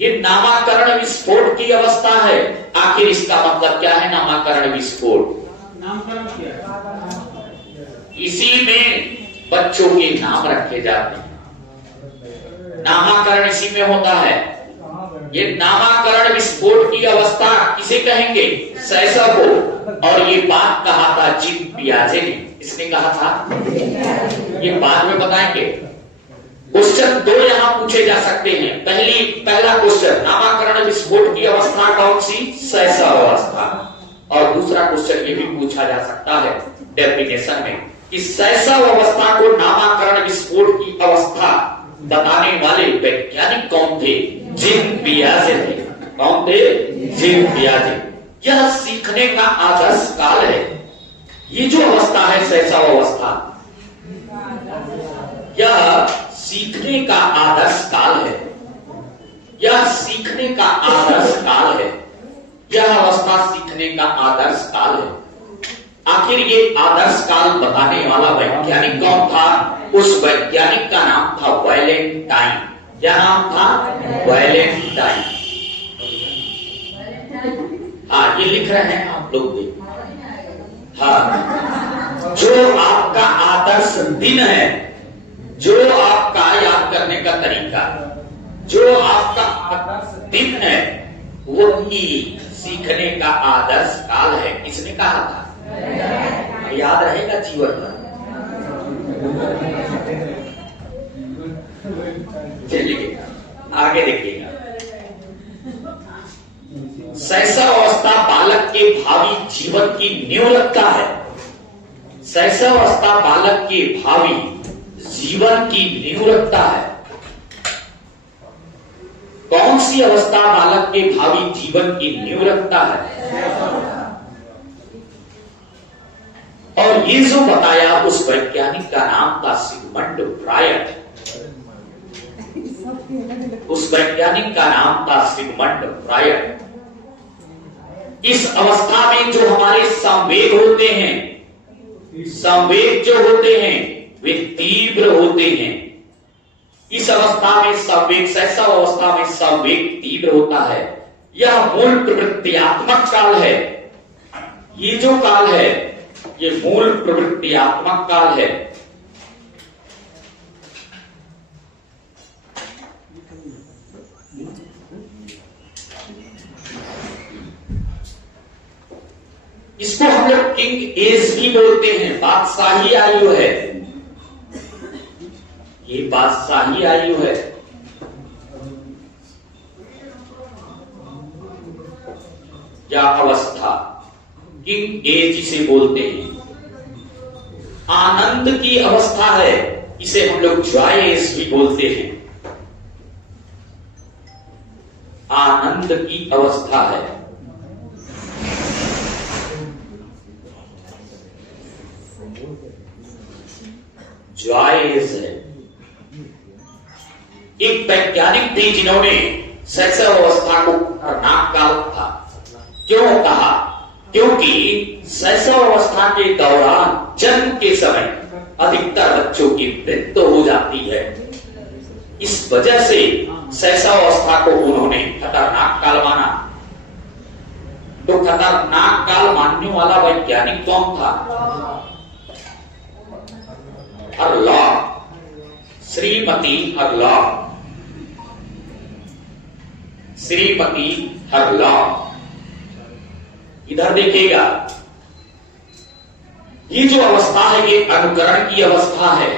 ये नामाकरण विस्फोट की अवस्था है। आखिर इसका मतलब क्या है नामाकरण विस्फोट? नामकरण क्या है? इसी में बच्चों के नाम रखे जाते हैं, नामाकरण इसी में होता है। ये नामाकरण विस्फोट की अवस्था किसे कहेंगे? शैशव को। और ये बात कहा था जीन पियाजे ने। इसने कहा था, ये बाद में बताएंगे। क्वेश्चन 2 यहां पूछे जा सकते हैं। पहला क्वेश्चन, नामाकरण विस्फोट की अवस्था कौन सी? शैशव अवस्था। और दूसरा क्वेश्चन ये भी पूछा जा सकता है डेफिनेशन में कि शैशव अवस्था को नामाकरण विस्फोट की अवस्था बताने वाले वैज्ञानिक कौन थे? जीन पियाजे थे। कौन थे? जीन पियाजे। यह सीखने का आदर्श काल है। ये जो अवस्था है शैशव अवस्था, यह सीखने का आदर्श काल है। यह सीखने का आदर्श काल है। यह अवस्था सीखने का आदर्श काल है। आखिर ये आदर्श काल बताने वाला वैज्ञानिक कौन था? उस वैज्ञानिक का नाम था वैलेंटाइन। क्या नाम था? वैलेंटाइन। हाँ, ये लिख रहे हैं आप लोग भी। हाँ, जो आपका आदर्श दिन है, जो आपका याद करने का तरीका, जो आपका आदर्श दिन है, वो ही सीखने का आदर्श काल है। किसने कहा था? याद रहेगा जीवन भर। चलिए आगे देखिएगा। शैशव अवस्था बालक के भावी जीवन की नींव रखता है। शैशव अवस्था बालक के भावी जीवन की नींव रखता है। कौन सी अवस्था बालक के भावी जीवन की नींव रखता है? और ये जो बताया उस वैज्ञानिक का नाम था सिगमंड फ्रायड। उस वैज्ञानिक का नाम था सिगमंड फ्रायड। इस अवस्था में जो हमारे संवेग होते हैं, संवेग जो होते हैं वे तीव्र होते हैं। इस अवस्था में संवेग, शैशव अवस्था में संवेग तीव्र होता है। यह मूल प्रवृत्त्यात्मक काल है। ये जो काल है ये मूल प्रवृत्त्यात्मक काल है। इसको हम लोग किंग एज भी बोलते हैं। बादशाही आयु है, ये बादशाही आयु है। या अवस्था किंग एज इसे बोलते हैं। आनंद की अवस्था है, इसे हम लोग जॉय एज भी बोलते हैं। आनंद की अवस्था है। जॉय एज है। एक वैज्ञानिक थे जिन्होंने शैशव अवस्था को खतरनाक काल था। क्यों कहा? क्योंकि शैशव अवस्था के दौरान जन्म के समय अधिकतर बच्चों की मृत्यु हो जाती है। इस वजह से शैशव अवस्था को उन्होंने खतरनाक काल माना। तो खतरनाक काल मानने वाला वैज्ञानिक कौन था? Hurlock, Shrimati Hurlock. Shrimati Hurlock. इधर देखिएगा, ये जो अवस्था है ये अनुकरण की अवस्था है।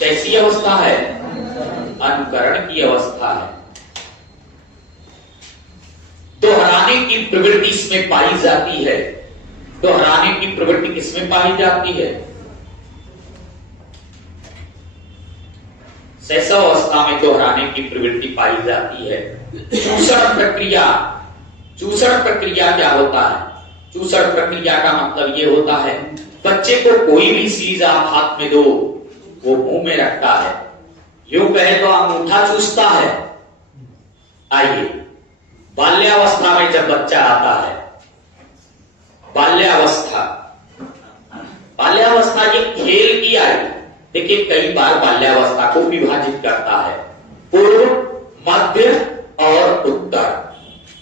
कैसी अवस्था है? अनुकरण की अवस्था है। दोहराने की प्रवृत्ति इसमें पाई जाती है। दोहराने की प्रवृत्ति किसमें पाई जाती है? शैशव अवस्था में दोहराने की प्रवृत्ति पाई जाती है। चूषण प्रक्रिया। चूषण प्रक्रिया क्या होता है? चूषण प्रक्रिया का मतलब ये होता है, बच्चे को कोई भी चीज आप हाथ में दो, वो मुंह में रखता है। यूं कहे तो अंगूठा चूसता है। आइए, बाल्यावस्था में जब बच्चा आता है, बाल्यावस्था, बाल्यावस्था ये खेल की आयु। देखिए, कई बार बाल्यावस्था को विभाजित करता है पूर्व, मध्य और और उत्तर।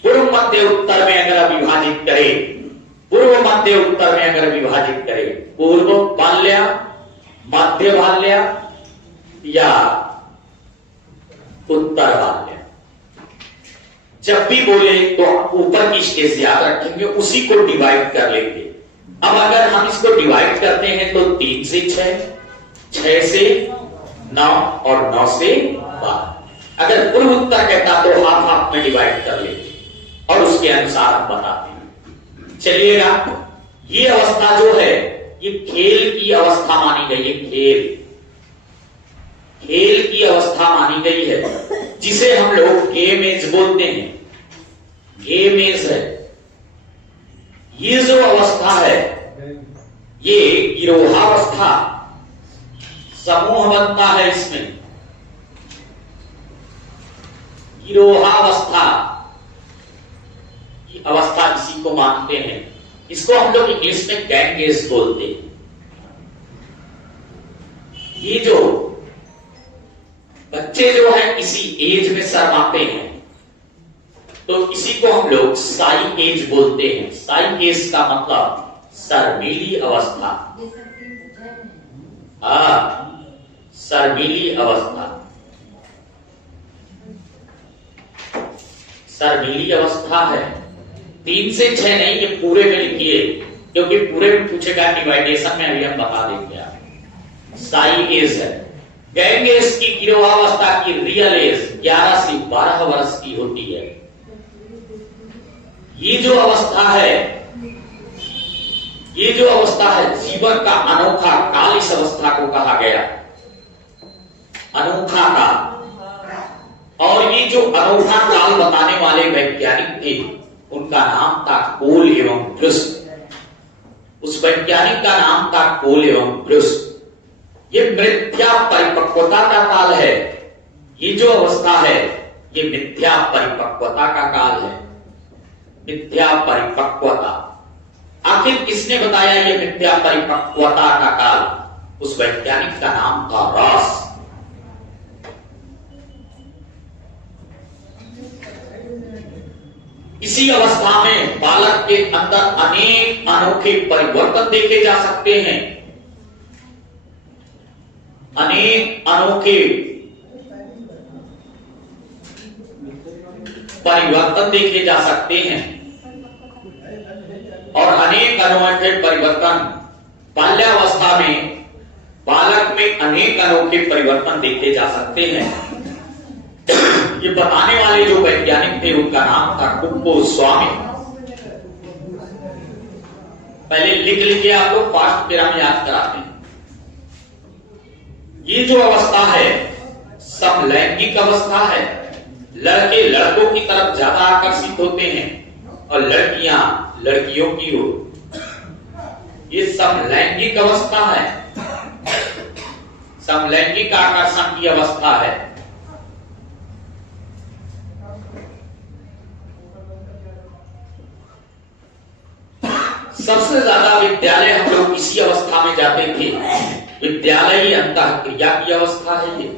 पूर्व मध्य उत्तर में अगर विभाजित करें, पूर्व मध्य उत्तर में अगर विभाजित करें, पूर्व बाल्य, मध्य बाल्य या उत्तर बाल्य, जब भी बोले तो ऊपर की स्टेज याद रखेंगे, उसी को डिवाइड कर लेंगे। अब अगर हम इसको डिवाइड करते हैं तो 3 से 6, 6 से 9 और 9 से 12। अगर पूर्व उत्तर कहता तो हाफ हाफ में डिवाइड कर लेंगे और उसके अनुसार हम बताते हैं। चलिएगा, ये अवस्था जो है ये खेल की अवस्था मानी गई है। खेल की अवस्था मानी गई है, जिसे हम लोग गेम एज बोलते हैं। गेम एज है ये जो अवस्था है, ये गिरोहावस्था, समूह बनता है इसमें, गिरोहावस्था की अवस्था इसी को मानते हैं। इसको हम लोग इंग्लिश में गैंग एज बोलते हैं। ये जो बच्चे जो है इसी एज में शर्माते हैं, तो इसी को हम लोग साई एज बोलते हैं। साई एज का मतलब शर्मीली अवस्था। शर्मीली अवस्था, शर्मीली अवस्था है। 3 से 6 नहीं, ये पूरे में लिखिए, क्योंकि पूरे में पूछेगा डिवाइडेशन में, अभी हम बता देंगे आप। साई एज है। गैंग एज की गिरोहावस्था की रियल एज 11 से 12 वर्ष की होती है। ये जो अवस्था है, ये जो अवस्था है, जीवन का अनोखा काल इस अवस्था को कहा गया, अनोखा काल। और ये जो अनोखा काल बताने वाले वैज्ञानिक थे, उनका नाम था कोल एवं ब्रुस। उस वैज्ञानिक का नाम था कोल एवं ब्रुस। ये मिथ्या परिपक्वता का काल है। ये जो अवस्था है ये मिथ्या परिपक्वता का काल है। मिथ्या परिपक्वता, आखिर किसने बताया ये मिथ्या परिपक्वता का काल? उस वैज्ञानिक का नाम था रॉस। इसी अवस्था में बालक के अंदर अनेक अनोखे परिवर्तन देखे जा सकते हैं। अनेक अनोखे परिवर्तन देखे जा सकते हैं और अनेक अनोखे परिवर्तन बाल्यावस्था में बालक में अनेक अनोखे परिवर्तन देखे जा सकते हैं। ये बताने वाले जो वैज्ञानिक थे उनका नाम था कुप्पोस्वामी। पहले लिख लीजिए आप लोग, फास्ट फिर हम याद कराते हैं। ये जो अवस्था है समलैंगिक अवस्था है। लड़के लड़कों की तरफ ज्यादा आकर्षित होते हैं और लड़कियां लड़कियों की ओर। ये समलैंगिक अवस्था है, समलैंगिक आकर्षण की अवस्था है। सबसे ज्यादा विद्यालय हम लोग इसी अवस्था में जाते थे। विद्यालयी अंतःक्रिया की अवस्था है ये।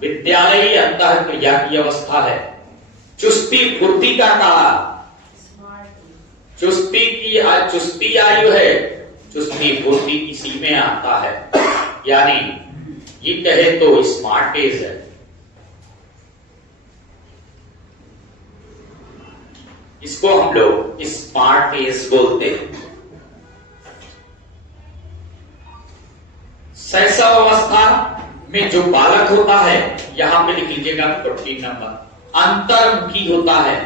विद्यालयी अंतःक्रिया की अवस्था है। चुस्ती फुर्ती का काल, चुस्ती आयु है, चुस्ती फुर्ती इसी में आता है। यानी ये कहे तो स्मार्ट एज है। इसको हम लोग स्मार्ट एज बोलते हैं। शैशव अवस्था में जो बालक होता है, यहां पे लिख लीजिएगा 14 नंबर, अंतर्मुखी होता है।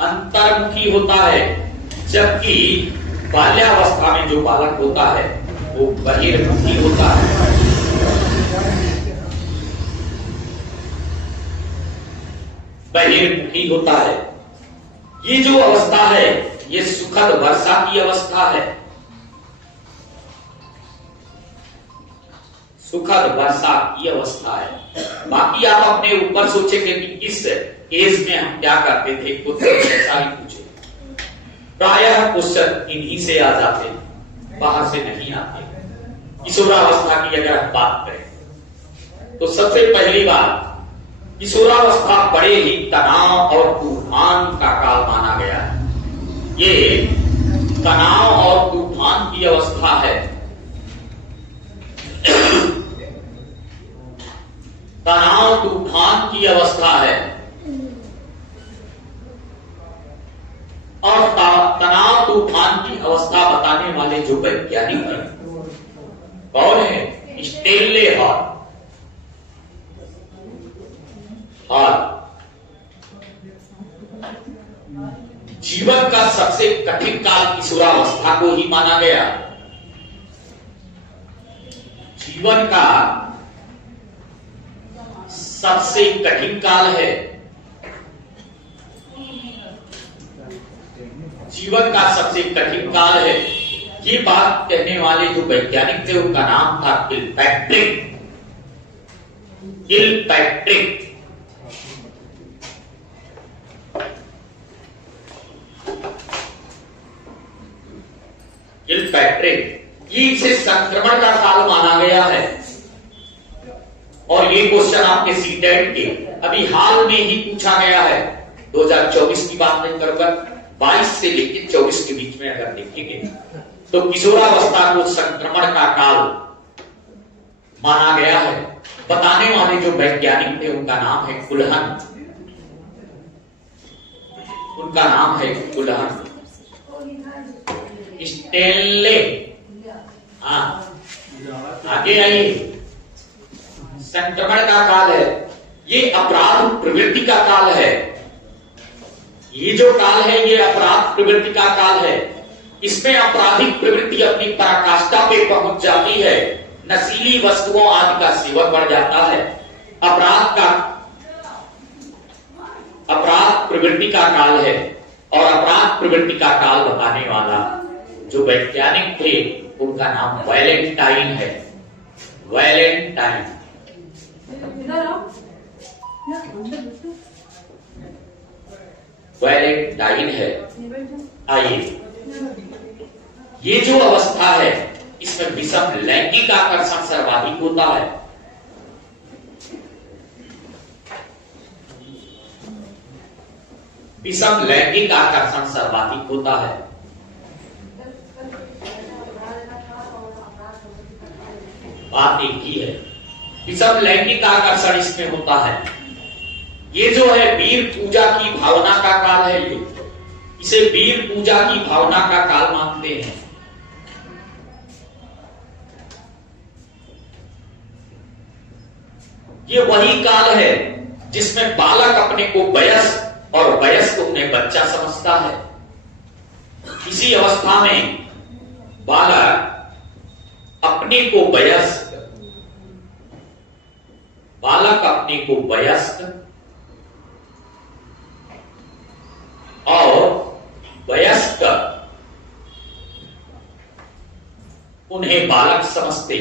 अंतर्मुखी होता है, जबकि बाल्यावस्था में जो बालक होता है वो बहिर्मुखी होता है। बहिर्मुखी होता है। ये जो अवस्था है ये सुखद वर्षा की अवस्था है। सुखद वर्षा की अवस्था है। बाकी आप अपने ऊपर सोचेंगे कि किस एज में हम क्या करते थे, कुछ ऐसा ही पूछे। प्रायः क्वेश्चन इन्हीं से आ जाते, बाहर से नहीं आते। किशोरावस्था की अगर हम बात करें तो सबसे पहली बात, किशोरावस्था बड़े ही तनाव और तूफान का काल माना गया है। ये तनाव और तूफान की अवस्था है। तनाव तूफान की अवस्था है। और तनाव तूफान की अवस्था बताने वाले जो वैज्ञानिक हैं कौन है? Stanley hall. जीवन का सबसे कठिन काल किशोरावस्था को ही माना गया। जीवन का सबसे कठिन काल है। जीवन का सबसे कठिन काल है। ये बात कहने वाले जो वैज्ञानिक थे उनका नाम था किलपैट्रिक। किलपैट्रिक। किलपैट्रिक। ये इसे संक्रमण का काल माना गया है। और ये क्वेश्चन आपके सीटेट के अभी हाल में ही पूछा गया है। 2024 की बात नहीं करूंगा, 22 से लेकर 24 के बीच में अगर देखेंगे तो किशोरावस्था को संक्रमण का काल माना गया है। बताने वाले जो वैज्ञानिक थे उनका नाम है कुलहन। उनका नाम है कुलहन। स्टेनले। हाँ, आगे आइए। संक्रमण का काल है। ये अपराध प्रवृत्ति का काल है। ये जो काल है ये अपराध प्रवृत्ति का काल है। इसमें आपराधिक प्रवृत्ति अपनी पराकाष्ठा पे पहुंच जाती है। नशीली वस्तुओं आदि का सेवन बढ़ जाता है। अपराध प्रवृत्ति का काल है। और अपराध प्रवृत्ति का काल बताने वाला जो वैज्ञानिक थे उनका नाम वैलेंटाइन है। वैलेंटाइन। वैलेंटाइन है। आइए, ये जो अवस्था है इसमें विषम लैंगिक आकर्षण सर्वाधिक होता है। विषम लैंगिक आकर्षण सर्वाधिक होता है। बात एक ही है, विषम लैंगिक आकर्षण इसमें होता है। ये जो है वीर पूजा की भावना का काल है। ये इसे वीर पूजा की भावना का काल मानते हैं। ये वही काल है जिसमें बालक अपने को वयस्क और वयस्क उन्हें बच्चा समझता है। इसी अवस्था में बालक अपने को वयस्क, और वयस्क उन्हें बालक समझते।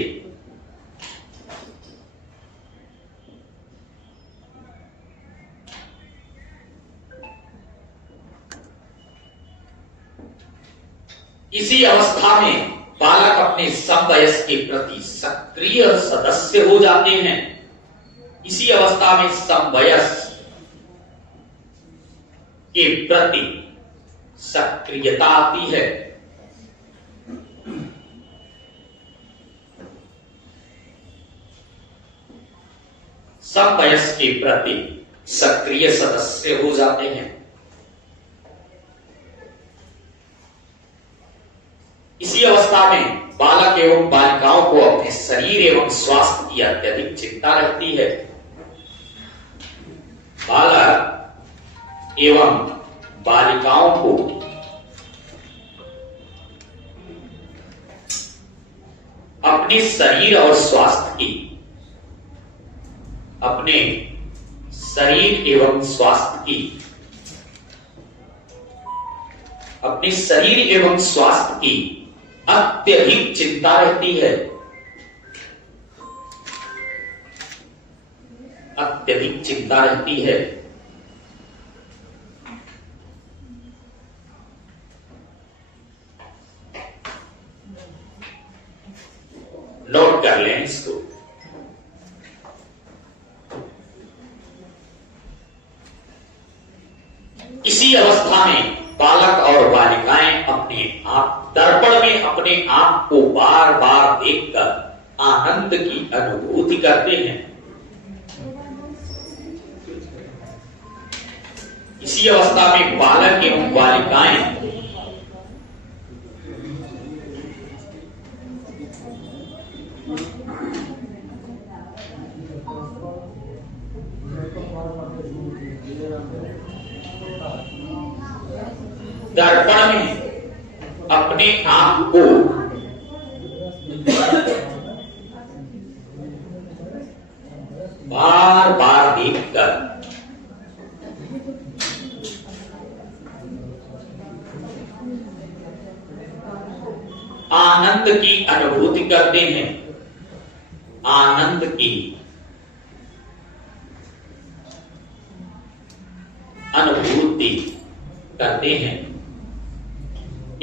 इसी अवस्था में बालक अपने समवयस्क के प्रति सक्रिय सदस्य हो जाते हैं। इसी अवस्था में समवयस्क के प्रति सक्रियता आती है। समवयस्क के प्रति सक्रिय सदस्य हो जाते हैं। इसी अवस्था में बालक एवं बालिकाओं को अपने शरीर एवं स्वास्थ्य की अत्यधिक चिंता रहती है। बालक एवं बालिकाओं को अपने शरीर और स्वास्थ्य की, अपने शरीर एवं स्वास्थ्य की, अपने शरीर एवं स्वास्थ्य की अत्यधिक चिंता रहती है। अत्यधिक चिंता रहती है। नोट कर लें इसको। इसी अवस्था में बालक और बालिकाएं अपने आप दर्पण में अपने आप को बार बार देखकर आनंद की अनुभूति करते हैं। इसी अवस्था में बालक एवं बालिकाएं दर्पण में अपने आप को बार बार देखकर आनंद की अनुभूति करते हैं। आनंद की अनुभूति करते हैं।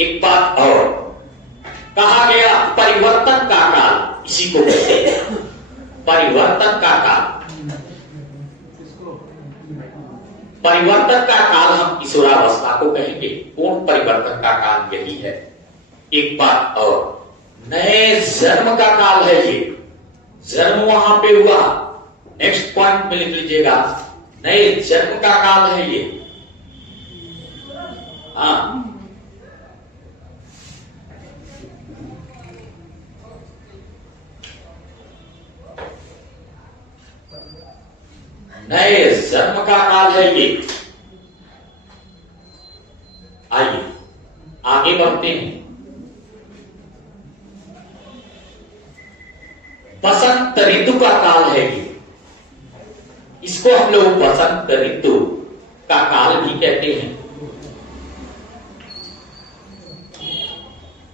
एक बात और कहा गया, परिवर्तन का काल इसी को कहते हैं। परिवर्तन का काल, परिवर्तन का काल हम किशोरावस्था को कहेंगे। पूर्ण परिवर्तन का काल यही है। एक बात और, नए जन्म का काल है ये। जन्म वहां पे हुआ, नेक्स्ट पॉइंट में लिख लीजिएगा, नए जन्म का काल है ये। हाँ, नए जन्म का काल है ये। आइए आगे बढ़ते हैं। बसंत ऋतु का काल है ये। इसको हम लोग बसंत ऋतु का काल भी कहते हैं।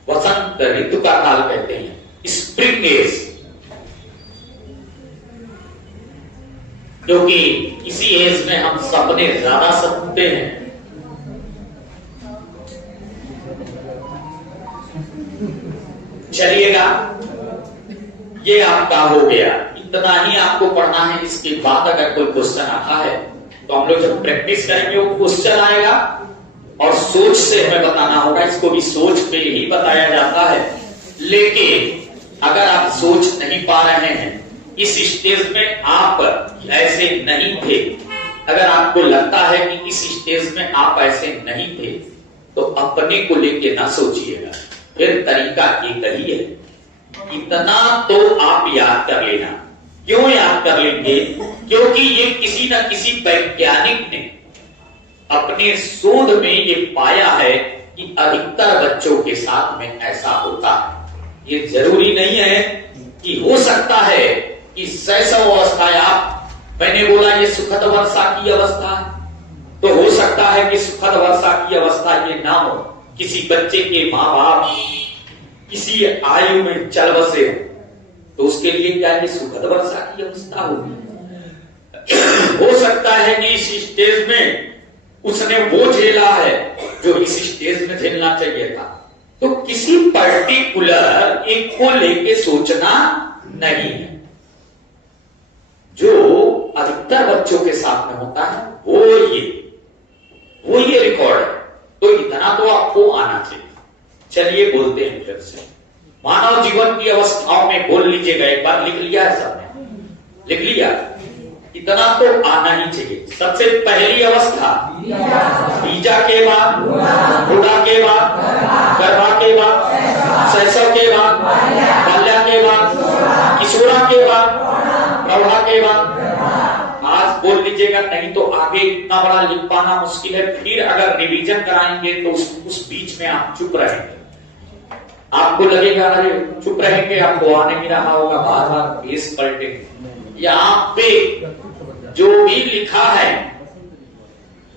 बसंत ऋतु का काल कहते हैं। स्प्रिंग एज, क्योंकि इसी एज में हम सपने ज्यादा सपते हैं। चलिएगा, ये आपका हो गया। इतना ही आपको पढ़ना है। इसके बाद अगर कोई क्वेश्चन आता है तो हम लोग जब प्रैक्टिस करेंगे वो क्वेश्चन आएगा और सोच से हमें बताना होगा। इसको भी सोच पे ही बताया जाता है। लेकिन अगर आप सोच नहीं पा रहे हैं, इस स्टेज में आप ऐसे नहीं थे, अगर आपको लगता है कि इस स्टेज में आप ऐसे नहीं थे, तो अपने को लेके ना सोचिएगा। फिर तरीका एक ही है, इतना तो आप याद कर लेना। क्यों याद कर लेंगे? क्योंकि ये किसी न किसी वैज्ञानिक ने अपने शोध में ये पाया है कि अधिकतर बच्चों के साथ में ऐसा होता है। ये जरूरी नहीं है कि हो सकता है कि शैशव अवस्था, आप मैंने बोला ये सुखद वर्षा की अवस्था है, तो हो सकता है कि सुखद वर्षा की अवस्था ये ना हो। किसी बच्चे के माँ बाप किसी आयु में चल बसे हो, तो उसके लिए क्या ये सुखद वर्षा की अवस्था होगी? हो सकता है कि इस स्टेज में उसने वो झेला है जो इस स्टेज में झेलना चाहिए था। तो किसी पर्टिकुलर एक को लेके सोचना नहीं है। जो अधिकतर बच्चों के साथ में होता है वो ये रिकॉर्ड है। तो इतना तो आपको आना चाहिए। चलिए बोलते हैं फिर से। मानव जीवन की अवस्थाओं में बोल लीजिएगा। एक बार लिख लिया है सबने? लिख लिया? इतना तो आना ही चाहिए। सबसे पहली अवस्था बीजा के बाद, रूढ़ा के बाद, गर्भा के बाद, शैशव के बाद, बाल्या के बाद, किशोरा के बाद, प्रौढ़ा के बाद। आज बोल लीजिएगा, नहीं तो आगे इतना बड़ा लिख पाना मुश्किल है। फिर अगर रिवीजन कराएंगे तो उस बीच में आप चुप रहेंगे। आपको लगेगा अरे चुप रहेंगे, आपको आने नहीं रहा होगा, बार बार पेश पलटेंगे। यहाँ पे जो भी लिखा है,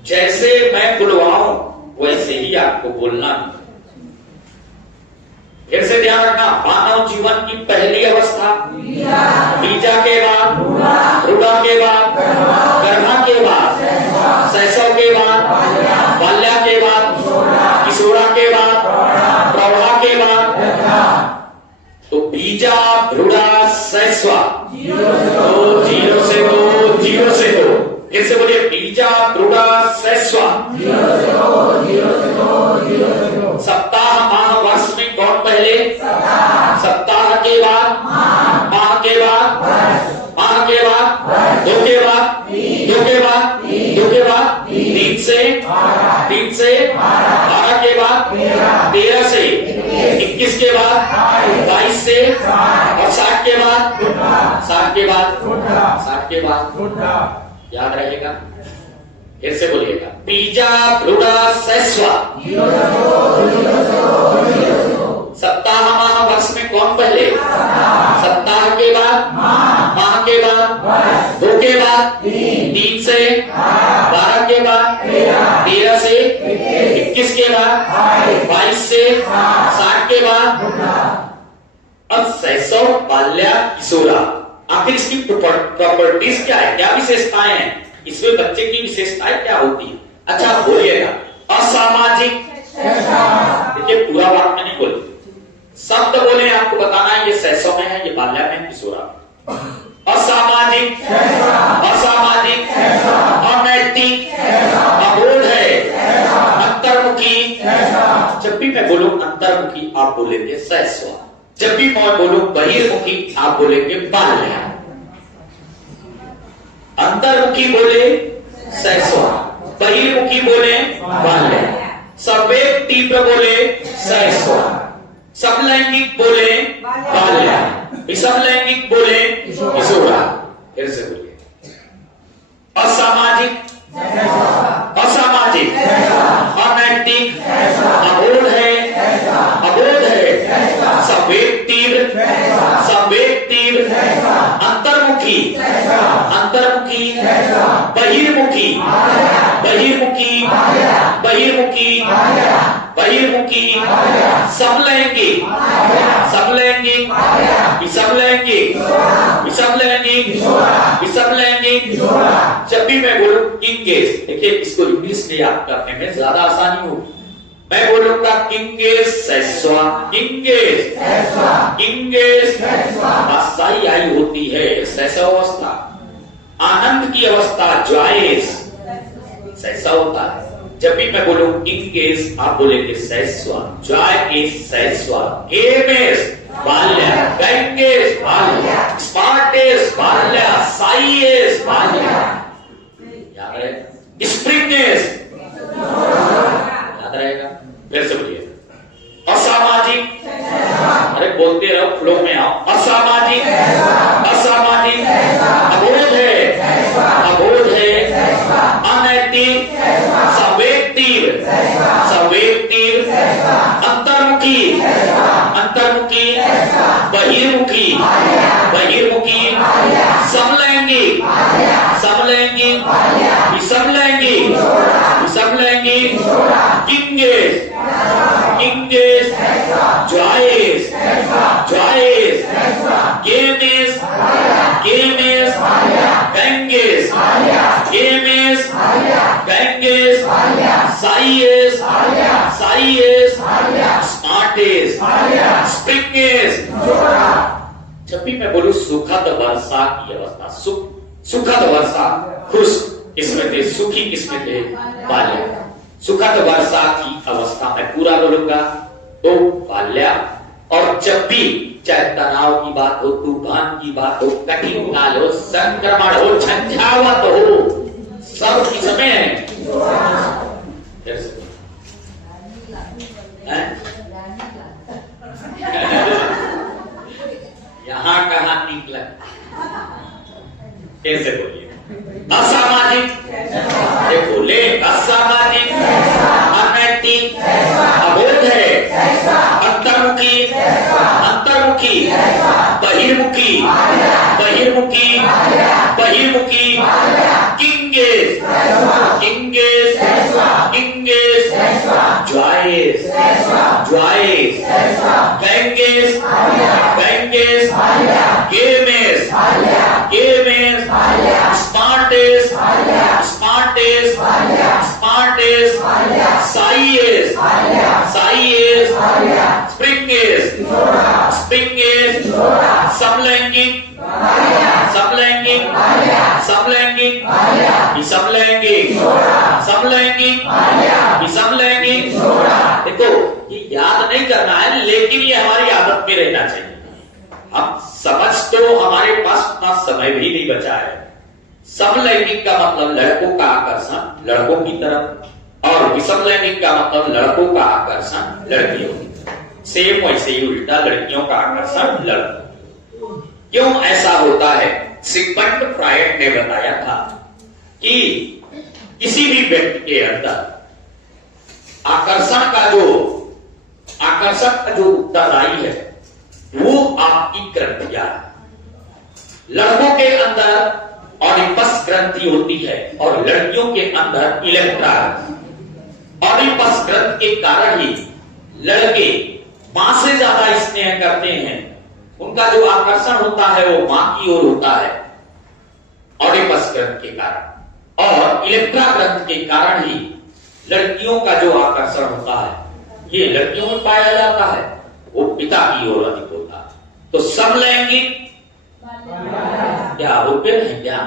जैसे मैं बुलवाऊं वैसे ही आपको बोलना। फिर से ध्यान रखना, मानव जीवन की पहली अवस्था बीजा के बाद, रूढ़ा के बाद, गर्भा के बाद, शैशव के बाद, बाल्या के बाद, किशोरा के बाद, प्रौढ़ा के बाद। तो बीजा, रूढ़ा, शैशव, जीरो से दो, जीरो से दो। फिर से बोलिए, बीजा दृढ़ सैस्वा। सप्ताह माह वर्ष में कौन पहले? सप्ताह के बाद, माह के बाद, माह के बाद, दो के बाद, दो के बाद, दो के बाद, तीन से 12 के बाद, 13 से 21 के बाद, 22 से और 60 के बाद, 60 के बाद, 60 के बाद। याद रहेगा? फिर से बोलिएगा। बीजा दृढ़ सैस्वा। सप्ताह माह वर्ष में कौन पहले? सप्ताह के बाद, माह के बाद, 2 के बाद, 3 से 12 के बाद, 13 से 21 के बाद, 22 से 60 के बाद। अब शैशव, बाल्या, किशोरा, आखिर इसकी प्रॉपर्टीज क्या है, क्या विशेषताएं हैं, इसमें बच्चे की विशेषताएं क्या होती है? अच्छा बोलिएगा। असामाजिक। देखिए पूरा वाक्य नहीं बोले, शब्द बोले, आपको बताना है ये शैशव में है, ये बाल्या में, किशोरा। असामाजिक, असामाजिक, अनैतिक, अबोध है, अंतर्मुखी। जब भी मैं बोलूं अंतर्मुखी आप बोलेंगे शैशव, जब भी मैं बोलूं बहिर्मुखी आप बोलेंगे बाल्या। अंतर्मुखी बोले शैशव, बहिर्मुखी बोले बाल्या, संवेग तीव्र बोले शैशव, समलैंगिक बोले बाल्या, विषमलैंगिक बोले किशोरा। फिर से बोलिए। असामाजिक, असामाजिक, अनैतिक, अबोध है, अबोध है, संवेग तीव्र, संवेग तीव्र, अंतर्मुखी, अंतर्मुखी, बहिर्मुखी, बहिर्मुखी, बहिर्मुखी, बहिर्मुखी, समलैंगिक, समलैंगिक, विषमलैंगिक, विषमलैंगिक, विषमलैंगिक। जब भी मैं बोलूं किंगेज, देखिए इसको इंग्लिश में याद करने में ज्यादा आसानी होगी। मैं बोलूंगा किंगेज शैशवा, किंगेज, किंगेज शाही आयु होती है शैशव अवस्था, आनंद की अवस्था जॉयस शैशव होता है। जब भी मैं बोलूं किंगेज आप बोलेंगे शैशवा, जॉयस शैशवा, गेमेस बाल्या, गैंगेस बाल्या, स्मार्टेस बाल्या, साइएस बाल्या। याद है? स्प्रिंगेस याद रहेगा? फिर से बोलिए। असामाजिक, अरे बोलते रहो, फ्लो में आओ। असामाजिक, असामाजिक, अबोध है, अबोध है, अनैतिक, संवेग तीव्र, संवेग तीव्र, अंतर्मुखी, अंतर्मुखी, बहिर्मुखी, बहिर्मुखी, समलैंगिक, समलैंगिक, विषमलैंगिक, विषमलैंगिक, किंगेज, किंगेज, जॉयस, जॉयस, गेमेस, गेमेस, गैंगेस, गेमेस, गैंगेस, साइएस, साइएस, स्मार्टेस, स्प्रिंगेस। जब भी मैं बोलूं सुखद वर्षा की अवस्था, सुखद वर्षा, खुश किस्में थे, सुखी किस्में थे बाल्या। सुखद वर्षा की अवस्था में पूरा बोलूंगा तो बाल्या। और जब भी चाहे तनाव की बात हो, तूफान की बात हो, कठिन काल हो, संक्रमण हो, झंझावत हो, सब किसमें है? यहाँ कहाँ निकला? कैसे बोलिए? असामाजिक, बोले असामाजिक, अनैतिक, अबोध है, अंतर्मुखी, अंतर्मुखी, बहिर्मुखी, बहिर्मुखी, बहिर्मुखी, किंगेज, किंगेज, किंगेज, जॉयस, जॉयस, गैंगेस, गैंगेस, गेमेस, गेमेस, स्मार्टेस, स्मार्टेस, स्मार्टेस, साइएस, साइएस, स्प्रिंगेस, स्प्रिंगेस, समलैंगिक, समलैंगिक, समलैंगिक, विषम लैंगिक, समलैंगिक, विषम लैंगिक। देखो ये याद नहीं करना है, लेकिन ये हमारी आदत में रहना चाहिए। अब समझ तो हमारे पास उतना समय भी नहीं बचा है। समलैंगिक का मतलब लड़कों का आकर्षण लड़कों की तरफ, और विषम लैंगिक का मतलब लड़कों का आकर्षण लड़कियों की तरफ। सेम वैसे ही उल्टा, लड़कियों का आकर्षण लड़कों। क्यों ऐसा होता है? सिगमंड फ्रायड ने बताया था कि किसी भी व्यक्ति के अंदर आकर्षण का जो उत्तरदायी है वो आपकी ग्रंथियां। लड़कों के अंदर ऑडिपस ग्रंथि होती है और लड़कियों के अंदर इलेक्ट्रा। ऑडिपस ग्रंथि के कारण ही लड़के मां से ज्यादा स्नेह करते हैं। उनका जो आकर्षण होता है वो मां की ओर होता है ऑडिपस ग्रंथि के कारण, और इलेक्ट्रा ग्रंथि के कारण ही लड़कियों का जो आकर्षण होता है ये लड़कियों में पाया जाता है, वो पिता की ओर अधिक होता है। तो समलैंगिक क्या होते हैं? क्या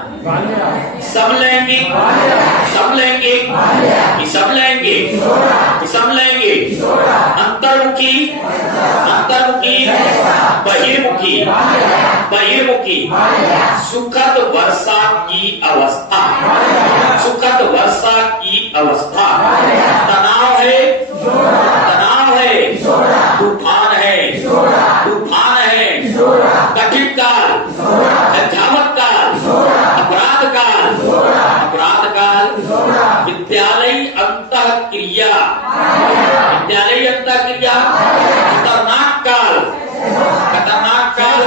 समलैंगिक, समलैंगिक, समलैंगिक, समलैंगिक, अंतर्मुखी, अंतर्मुखी, बहिर्मुखी, बहिर्मुखी, सुखद वर्षा की अवस्था, सुखद वर्षा की अवस्था। तनाव है, तनाव है, तूफान है, तूफान है, कठिन काल, अध्यापक काल, अपराध काल, अपराध काल, विद्यालय अंतःक्रिया, विद्यालय अंतःक्रिया, खतरनाक काल, खतरनाक काल,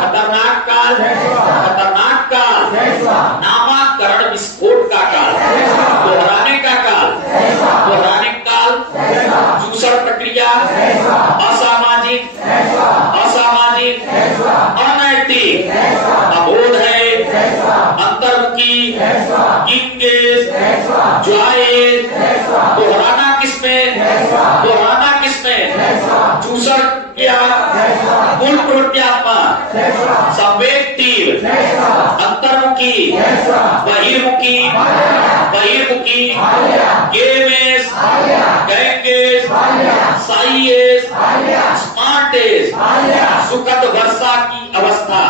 खतरनाक काल, खतरनाक काल, नामाकरण विस्फोट का काल, दोहराने का काल, दोहराने काल, दूसर प्रक्रिया, असामाजिक, असामाजिक, अनैतिक, अबोध है, अंतर्मुखी, किंगेज, ज्वाइज, दोहराना किसमें, दोहराना किसमें, दूसर क्या, मूल प्रत्यात्मक, संवेग तीव्र, अंतर्मुखी, बहिर्मुखी, बहिर्मुखी, गेमेस, गैंगेस, साइएस, स्मार्टेस, सुखद वर्षा की अवस्था,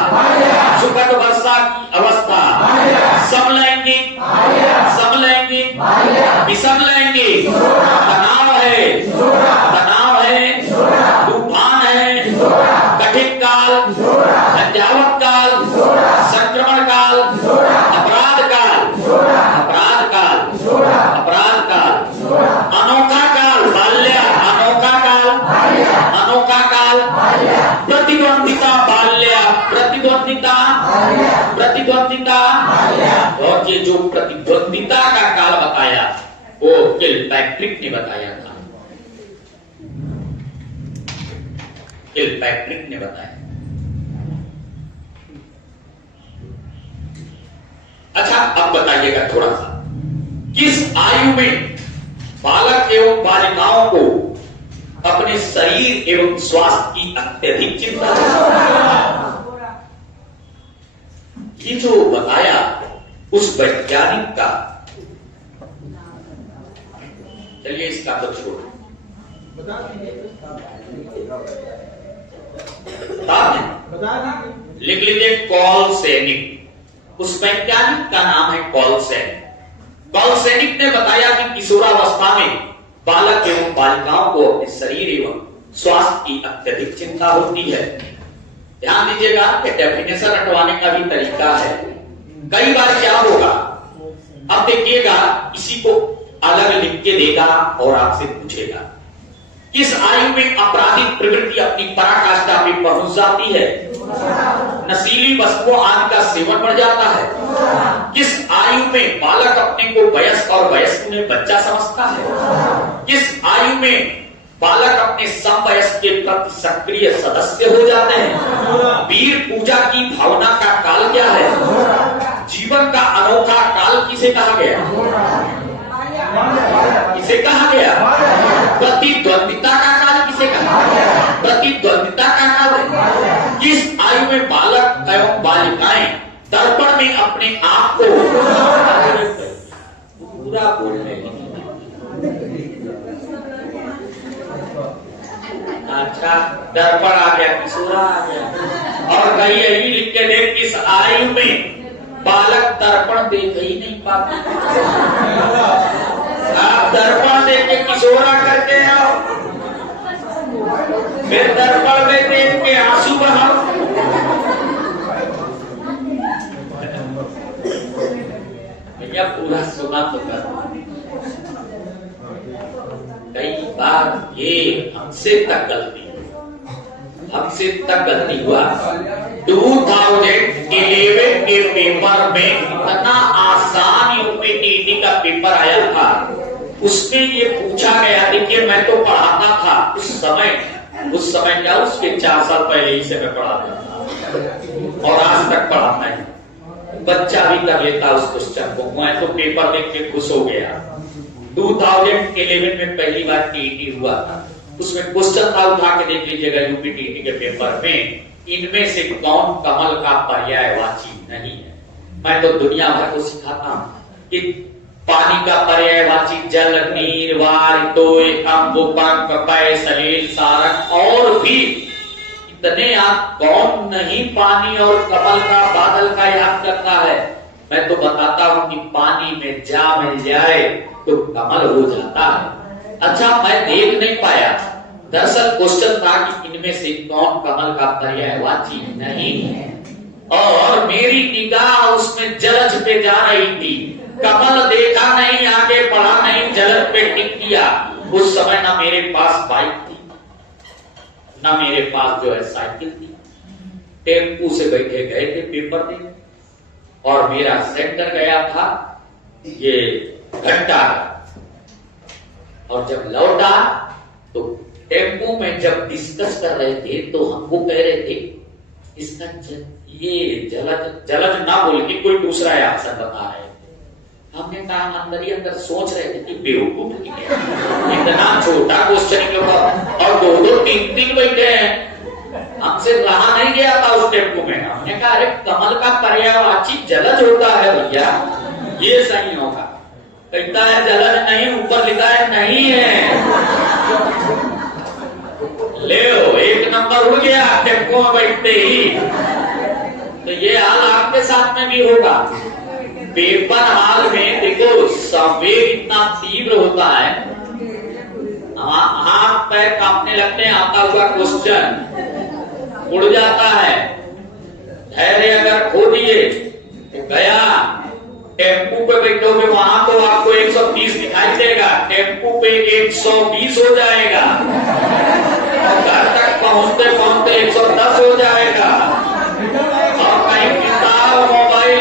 सुखद वर्षा की अवस्था, समलैंगिक, समलैंगिक, विषम लैंगिक, तनाव है, तनाव है, तूफान है, कठिन काल, अध्यावत काल, संक्रमण काल, अपराध काल, अपराध काल, अपराध काल, अनोखा काल, बाल्य, अनोखा काल, अनोखा काल, प्रतिद्वंदिता बाल्य, प्रतिद्वंदिता, प्रतिद्वंदिता। और ये जो प्रतिद्वंदिता का काल बताया वो किलपैट्रिक ने बताया था, किलपैट्रिक ने बताया। अच्छा अब बताइएगा थोड़ा सा, किस आयु में बालक एवं बालिकाओं को अपने शरीर एवं स्वास्थ्य की अत्यधिक चिंता है? ये जो बताया उस वैज्ञानिक का, चलिए इसका तो छोड़, बता लिख लीजिए कॉल सैनिक। उस वैज्ञानिक का नाम है कॉल सैनिक। कॉल सैनिक ने बताया कि किशोरावस्था में बालक एवं बालिकाओं को अपने शरीर एवं स्वास्थ्य की अत्यधिक चिंता होती है। ध्यान दीजिएगा कि डेफिनेशन रटवाने का भी तरीका है। कई बार क्या होगा, अब देखिएगा किसी को अलग लिख के देगा और आपसे पूछेगा किस आयु में आपराधिक प्रवृत्ति अपनी पराकाष्ठा पे पहुंच जाती है, नशीली वस्तुओं आदि का सेवन बढ़ जाता है, किस आयु में बालक अपने को वयस्क और वयस्क में बच्चा समझता है, किस आयु में बालक अपने समवयस्क के प्रति सक्रिय सदस्य हो जाते हैं, वीर पूजा की भावना का काल क्या है, जीवन का अनोखा काल किसे कहा गया, किसे कहा गया, प्रतिद्वंदिता का काल किसे कहा, प्रतिद्वंदिता का काल है। किस आयु में बालक एवं बालिकाएं दर्पण में अपने आप को पूरा बोल रहे हैं। अच्छा, दर्पण आ गया, किशोरा आ गया, और कहीं यही लिख के देख किस आयु में बालक दर्पण देख ही नहीं पाता। आप दर्पण देख के किशोरा करके आओ, फिर दर्पण में देख के आंसू बहाओ। भैया पूरा सुना तो कर। कई बार ये हमसे तक गलती हुआ। 2011 के पेपर में इतना आसान यूपीटीटी का पेपर आया था, उसमें ये पूछा गया, देखिए मैं तो पढ़ाता था उस समय क्या, उसके 4 साल पहले ही से मैं पढ़ाता था और आज तक पढ़ाता है। बच्चा भी कर लेता उस क्वेश्चन को, मैं तो पेपर देख के खुश हो गया। 2011 में पहली बार टीईटी हुआ था, उसमें क्वेश्चन था, उठा के देख लीजिएगा यूपीटीटी के पेपर में, इनमें से कौन कमल का पर्यायवाची नहीं है। मैं तो दुनिया भर को सिखाता हूं कि पानी का पर्यायवाची जल, नीर, वार, तोय, अम्ब, पंख, पय, सलील, सारक और भी इतने। आप कौन नहीं पानी और कमल का, बादल का याद करता है। मैं तो बताता हूं कि पानी में जा मिल जाए तो कमल हो जाता है। अच्छा, मैं देख नहीं पाया, दरअसल क्वेश्चन था कि इनमें से कौन कमल का पर्यायवाची नहीं है, और मेरी निगाह उसमें जलज पे जा रही थी। कमल देखा नहीं, आगे पढ़ा नहीं, जलज पे टिक किया। उस समय ना मेरे पास बाइक थी, ना मेरे पास जो है साइकिल थी। टेम्पू से बैठे गए थे पेपर देने, और मेरा सेंटर गया था ये घंटा, और जब लौटा तो टेम्पू में जब डिस्कस कर रहे थे तो हमको कह रहे थे इसका ये जलज ना बोल के कोई दूसरा आंसर बता रहे थे। हमने कहा अंदर ही अंदर सोच रहे थे कि बेवकूफ इतना छोटा क्वेश्चन के ऊपर और 2-2-3-3 बैठे हैं, हमसे रहा नहीं गया था उस टेम्पू में। हमने कहा अरे कमल का पर्यायवाची जलज होता है भैया, ये सही होगा। कहता है जलज नहीं, ऊपर लिखा है नहीं है। ले 1 नंबर हो गया टेम्पो में बैठते ही। तो ये हाल आपके साथ में भी होगा। पेपर हाल में देखो संवेग इतना तीव्र होता है, हाथ पैर कांपने लगते हैं, आता हुआ क्वेश्चन उड़ जाता है। धैर्य अगर खो दिए तो गया। टेम्पू पे बैठोगे वहां तो आपको 130 दिखाई देगा, टेम्पू पे 120 हो जाएगा, और घर तक पहुंचते पहुंचते 110 हो जाएगा। और कहीं किताब मोबाइल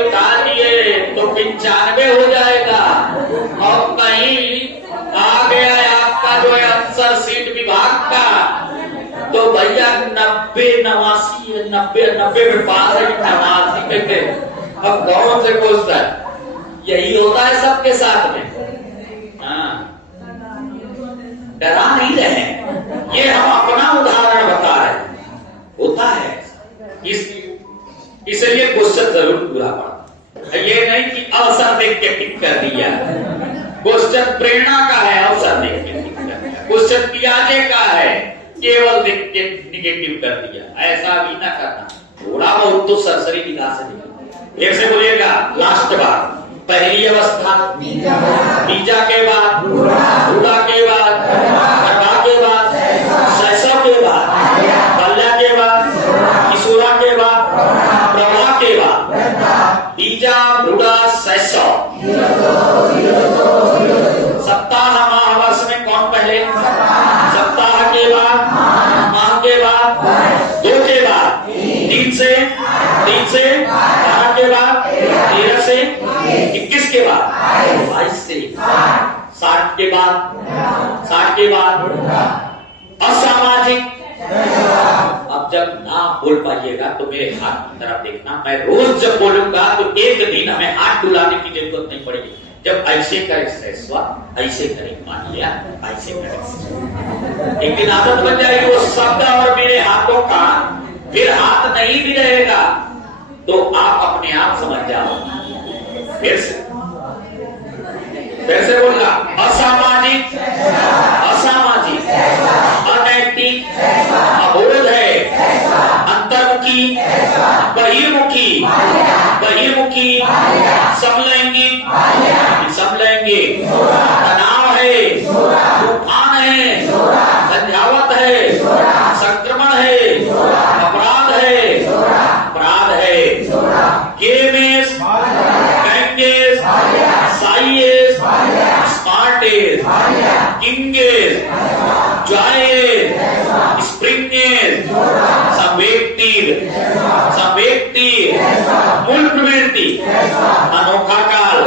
उठा लिए तो 95 हो जाएगा। और कहीं आ गया आपका जो है आंसर सीट विभाग का, तो भैया 90 में पास है, 89 कहते। अब कौन से क्वेश्चन, यही होता है सबके साथ में। हाँ, डरा नहीं रहे, ये हम अपना उदाहरण बता रहे हैं, होता है। इसलिए क्वेश्चन जरूर पूरा पढ़ा। ये नहीं कि अवसर देख के टिक कर दिया, क्वेश्चन प्रेरणा का है, अवसर देख के टिक कर दिया। क्वेश्चन पियाजे का है, केवल देख के निगेटिव कर दिया। ऐसा भी ना करना, थोड़ा बहुत तो सरसरी निगाह से निकल। एक से बोलिएगा लास्ट बार। पहली अवस्था बीजा के बाद, रूढ़ा के बाद, गर्भा के बाद, शैशव के बाद, बाल्या के बाद, किशोरा के बाद, प्रौढ़ा के बाद, बीजा, रूढ़ा, शैशव। सप्ताह माहवर्ष में कौन पहले? सप्ताह के बाद, माह के बाद, 2 के बाद, 3 से, 12 के बाद, 13 से, 21 के बाद, 22 से, 60 के बाद, असामाजिक। अब जब ना बोल पाइएगा तो मेरे हाथ की तरफ देखना, मैं रोज जब बोलूंगा तो एक दिन हमें हाथ डुलाने की जरूरत नहीं पड़ेगी। जब ऐसे करे सैसवा, ऐसे करे मानिया, ऐसे करे, एक दिन आदत बन जाएगी वो शब्द और मेरे हाथों का, फिर हाथ नहीं भी रहेगा तो आप अपने आप समझ जाओ। फिर से कैसे बोलना? असामाजिक, असामाजिक, अनैतिक, अबोध है, अंतर्मुखी, बहिर्मुखी, बहिर्मुखी, समलैंगिक, समलैंगिक, तनाव है, तूफान है, झंझावत है, संक्रमण है, अपराध है, अपराध है, गेमेस, गैंगेस, साइएस, स्मार्टेस, किंगेस, जॉयेस, स्प्रिंगेस, संवेक्तिर, संवेक्तिर, मूल प्रवृत्ति, अनोखा काल,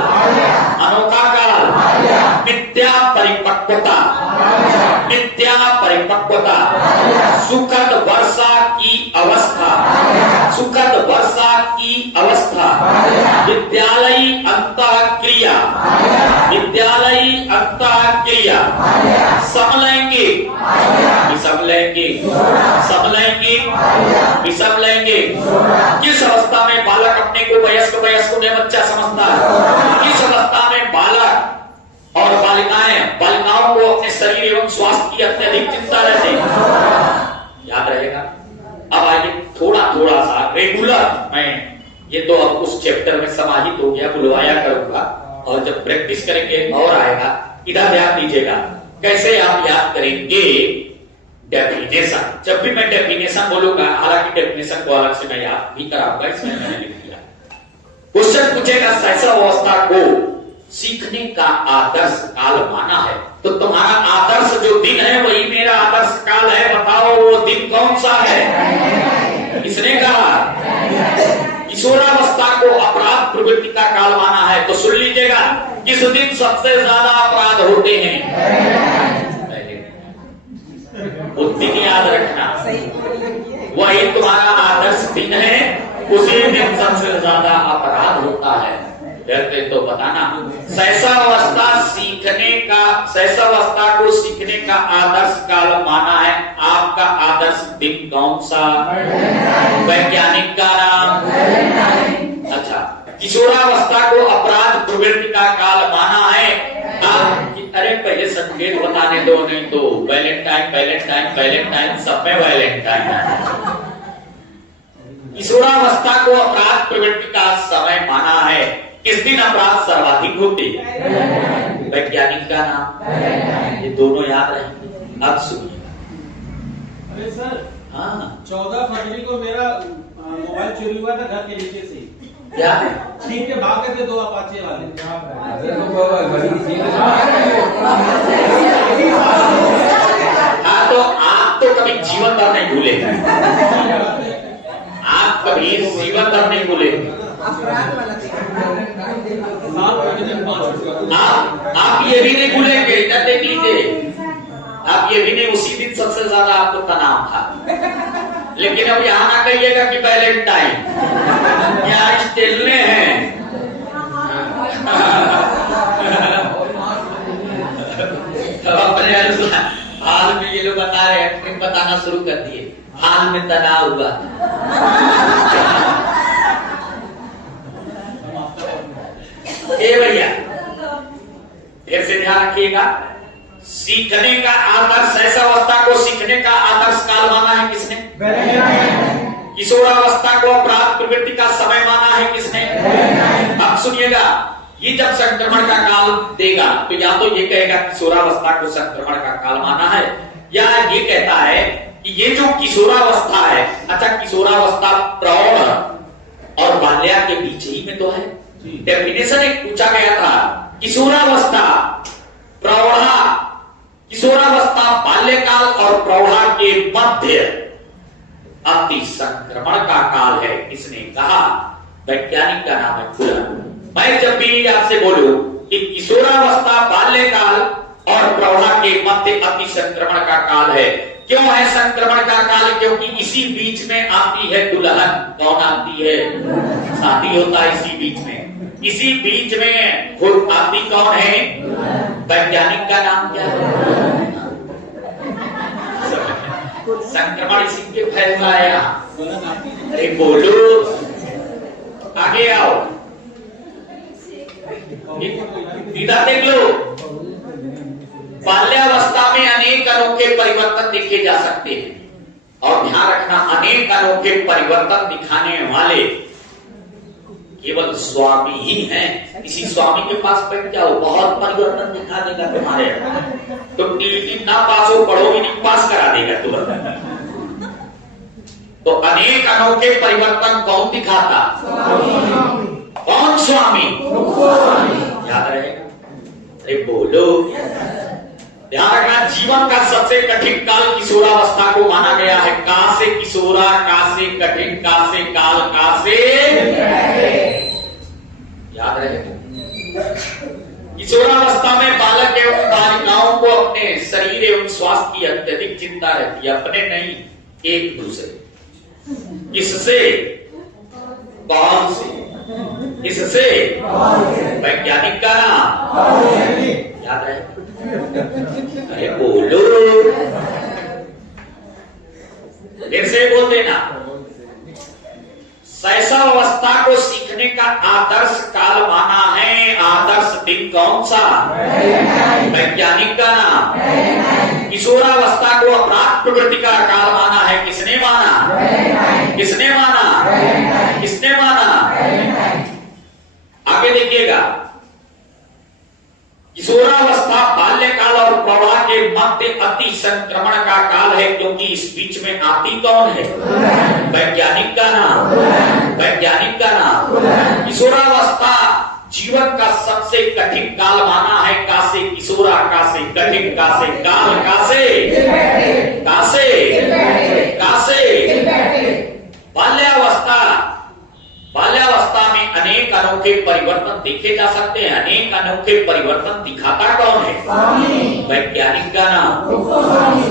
अनोखा काल, मिथ्या परिपक्वता, मिथ्या परिपक्वता, सुखद वर्षा की अवस्था, सुखद वर्षा की अवस्था, विद्यालयी अंतःक्रिया, विद्यालयी अंतःक्रिया, समलैंगिक, विषमलैंगिक, समलैंगिक, विषमलैंगिक। किस अवस्था में बालक अपने को वयस्क, वयस्क में बच्चा समझता है? किस अवस्था में बालक और बालिकाएं, बालिकाओं को अपने शरीर एवं स्वास्थ्य की अत्यधिक चिंता रहती है? याद रहेगा। अब आइए थोड़ा थोड़ा सा रेगुलर, मैं ये तो अब उस चैप्टर में समाहित हो गया, बुलवाया करूंगा, और जब प्रैक्टिस करेंगे और आएगा। इधर ध्यान दीजिएगा, कैसे आप याद करेंगे डेफिनेशन। जब भी मैं डेफिनेशन बोलूंगा, हालांकि डेफिनेशन को अलग से मैं याद भी कराऊंगा, इसमें मैंने लिख दिया। क्वेश्चन पूछेगा शैशवावस्था को सीखने का आदर्श काल माना है, तो तुम्हारा आदर्श जो दिन है वही मेरा आदर्श काल है। बताओ वो दिन कौन सा है? किसने कहा? किशोरावस्था को अपराध प्रवृत्ति का काल माना है, तो सुन लीजिएगा, किस दिन सबसे ज्यादा अपराध होते हैं? वो दिन याद रखना, वही तुम्हारा आदर्श दिन है, उसी दिन सबसे ज्यादा अपराध होता है। डरते तो बताना। शैशवावस्था सीखने का, शैशवावस्था को सीखने का आदर्श काल माना है। आपका आदर्श दिन कौन सा? वैज्ञानिक का नाम? अच्छा। किशोरावस्था को अपराध प्रवृत्ति का काल माना है। अरे पहले संकेत बताने दो, नहीं तो वैलेंटाइन वैलेंटाइन वैलेंटाइन, सब में वैलेंटाइन है। किशोरावस्था को अपराध प्रवृत्ति का समय माना है। किस दिन अपराध सर्वाधिक होते हैं? वैज्ञानिक का नाम? ये दोनों याद रहेंगे। अब सुनिए। अरे सर, हाँ, 14 फरवरी को मेरा मोबाइल चोरी हुआ था घर के नीचे से। क्या? छीन के भाग गए थे 2 अपाचे वाले। हाँ, तो आप तो कभी जीवन भर नहीं भूलेगा। आप कभी जीवन भर नहीं भूलेंगे। आप ये भी नहीं भूलेंगे, इधर देख लीजिए, आप ये भी नहीं, उसी दिन सबसे ज्यादा आपको तनाव था। लेकिन अब यहाँ ना कहिएगा कि वैलेंटाइन, क्या स्टेलने हैं। तो अपने हाल में ये लोग बता रहे हैं, बताना शुरू कर दिए, हाल में तनाव हुआ। भैया फिर से ध्यान रखिएगा, सीखने का आदर्श, शैशवावस्था को सीखने का आदर्श काल माना है किसने? किशोरावस्था को अपराध प्रवृत्ति का समय माना है किसने? अब सुनिएगा, ये जब संक्रमण का काल देगा तो या तो ये कहेगा किशोरावस्था को संक्रमण का काल माना है, या ये कहता है कि ये जो किशोरावस्था है, अच्छा किशोरावस्था प्रौढ़ और बाल्या के बीच ही में तो है। डेफिनेशन एक पूछा गया था, किशोरावस्था, प्रौढ़ा, किशोरावस्था बाल्यकाल और प्रौढ़ा के मध्य अति संक्रमण का काल है। किसने कहा? वैज्ञानिक का नाम है फुलर। मैं जब भी आपसे बोलूं कि किशोरावस्था बाल्यकाल और प्रौढ़ा के मध्य अति संक्रमण का काल है, क्यों है संक्रमण का काल? क्योंकि इसी बीच में आती है दुल्हन। कौन आती है? शादी होता है इसी बीच में, इसी बीच में खुद आती कौन है? वैज्ञानिक का नाम क्या है? संक्रमण इसी के फैलता है। अरे बोलो, आगे आओ। इधर देख लो, बाल्यावस्था में अनेक अनोखे परिवर्तन देखे जा सकते हैं और ध्यान रखना अनेक अनोखे परिवर्तन दिखाने वाले केवल स्वामी ही हैं। किसी स्वामी के पास बैठ जाओ, बहुत परिवर्तन दिखा देगा तुम्हारे। तुम टीटी ना पास हो, पढ़ोगे नहीं, पास करा देगा तुरंत। तो अनेक अनोखे परिवर्तन कौन दिखाता? कौन स्वामी? याद रहेगा? अरे बोलो। ध्यान रखना, जीवन का सबसे कठिन काल किशोरावस्था को माना गया है। का से किशोरा, का से कठिन, का से काल, का से याद रहेगा। किशोरावस्था में बालक एवं बालिकाओं को अपने शरीर एवं स्वास्थ्य की अत्यधिक चिंता रहती है, अपने नहीं, एक दूसरे। किससे? कौन से? किससे? वैज्ञानिक का नाम याद रहेगा? अरे बोलो, फिर से बोल देना। शैशवावस्था को सीखने का आदर्श काल माना है। आदर्श दिन कौन सा? वैज्ञानिक का नाम। किशोरावस्था को अपराध प्रवृत्ति का काल माना है। किसने माना? किसने माना? किसने माना? आगे देखिएगा, किशोरावस्था बाल्यकाल और प्रवाह के मध्य अति संक्रमण का काल है, क्योंकि इस बीच में आती कौन है? वैज्ञानिक का नाम। वैज्ञानिक का नाम। किशोरावस्था जीवन का सबसे कठिन काल माना है। का से किशोरा, का से कठिन, का से काल, का से बाल्यावस्था में अनेक अनोखे परिवर्तन देखे जा सकते हैं। अनेक अनोखे परिवर्तन दिखाता कौन है? वैज्ञानिक का नाम।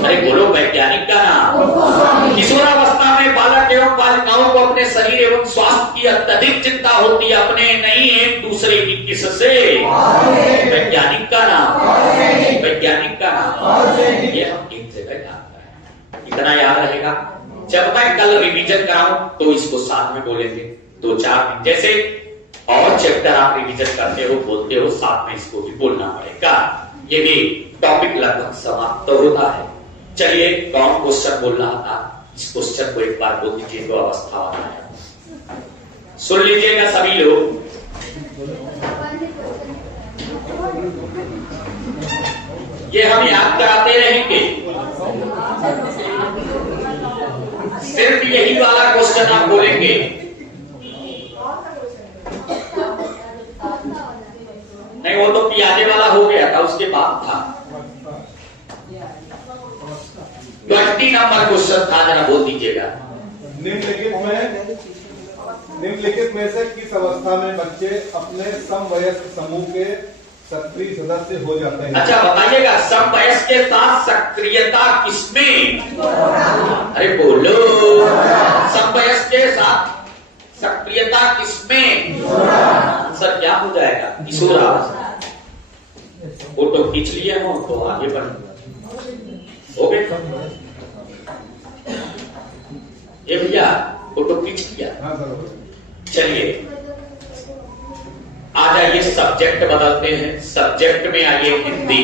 अरे बोलो, वैज्ञानिक का नाम। किशोरावस्था में बालक एवं बालिकाओं को अपने शरीर एवं स्वास्थ्य की अत्यधिक चिंता होती है, अपने नहीं, एक दूसरे की। किससे? वैज्ञानिक का नाम। वैज्ञानिक का नाम। ये हम एक जगह जानते हैं, इतना याद रहेगा। जब मैं कल रिवीजन कराऊं तो इसको साथ में बोलेंगे 2-4 दिन। जैसे और चैप्टर आप रिवीजन करते हो, बोलते हो, साथ में इसको भी बोलना पड़ेगा। ये भी टॉपिक लगभग समाप्त तो होता है। चलिए, कौन क्वेश्चन बोल रहा था? इस क्वेश्चन को एक बार बोल दीजिए। तो अवस्था वाला है, सुन लीजिएगा सभी लोग। ये हम याद कराते रहेंगे। सिर्फ यही वाला क्वेश्चन आप बोलेंगे। नहीं, वो तो पियाजे वाला हो गया था, उसके बाद था 20 नंबर क्वेश्चन था, जरा बोल दीजिएगा। निम्नलिखित में से किस अवस्था में बच्चे अपने समवयस्क समूह के सक्रिय सदस्य हो जाते हैं? अच्छा बताइएगा, समवयस्क के साथ सक्रियता किसमें? अरे बोलो, समवयस्क के साथ सक्रियता किसमें? आंसर क्या हो जाएगा? किशोरावस्था। फोटो खींच लिए हो तो आगे बढ़ हो गए। ये भैया फोटो खींच लिया। चलिए आ जाइए, सब्जेक्ट बदलते हैं। सब्जेक्ट में आइए हिंदी।